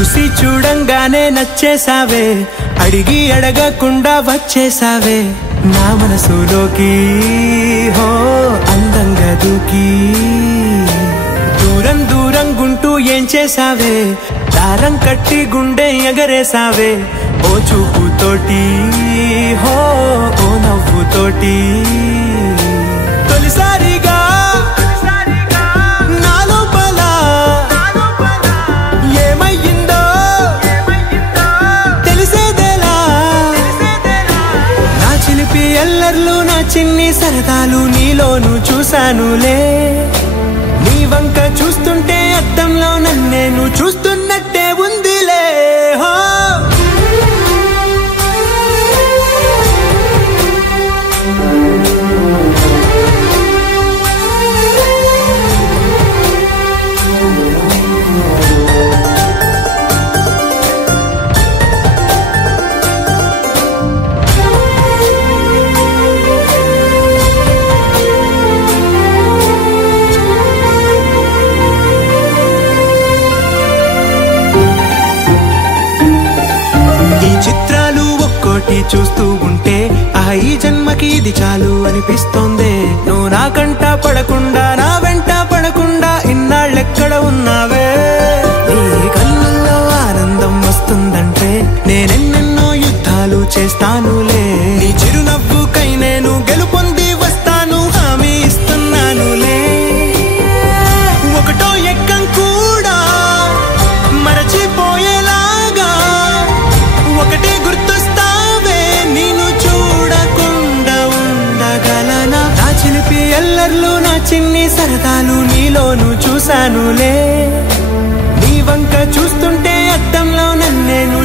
చూసి చూడంగానే నచ్చేసావే, అడిగి అడగకుండా వచ్చేసావే నా మనసులోకి. హో అందంగా దూకి దూరం దూరం గుంటూ ఏం చేసావే, దారం కట్టి గుండె ఎగరేసావే ఓ చూపుతోటి. హో ఓ నవ్వుతోటి తొలిసారిగా నా లోపల ఏమయ్యిందో తెలిసేదేలా. నా చిలిపి అల్లర్లు నా చిన్ని సరదాలు నీలోను చూశానులే. నీ వంక చూస్తుంటే అద్దంలో నన్నేను చూస్తున్నట్టే ఉందిలే. హో చిత్రాలు ఒక్కోటి చూస్తూ ఉంటే ఈ జన్మకి ఇది చాలు అనిపిస్తోంది. నువ్వు నా కంట పడకుండా నా వెంట పడకుండా ఇన్నాళ్ళెక్కడ ఉన్నావే. నీ కళ్ళల్లో ఆనందం వస్తుందంటే నేనెన్నెన్నో యుద్ధాలు చేస్తానులే. నీ చిరునవ్వుకై నేను గెలుపొంది వస్తాను హామీ ఇస్తున్నానులే. ఒకటో ఎక్కం కూడా మరచిపోయేలాగా ఒకటే గుర్తొస్తావే, నేను చూడకుండా ఉండగలనా. నా చిలిపి అల్లర్లు నా చిన్ని సరదాలు నీలోను చూశానులే. నీ వంక చూస్తుంటే అద్దంలో నన్నేను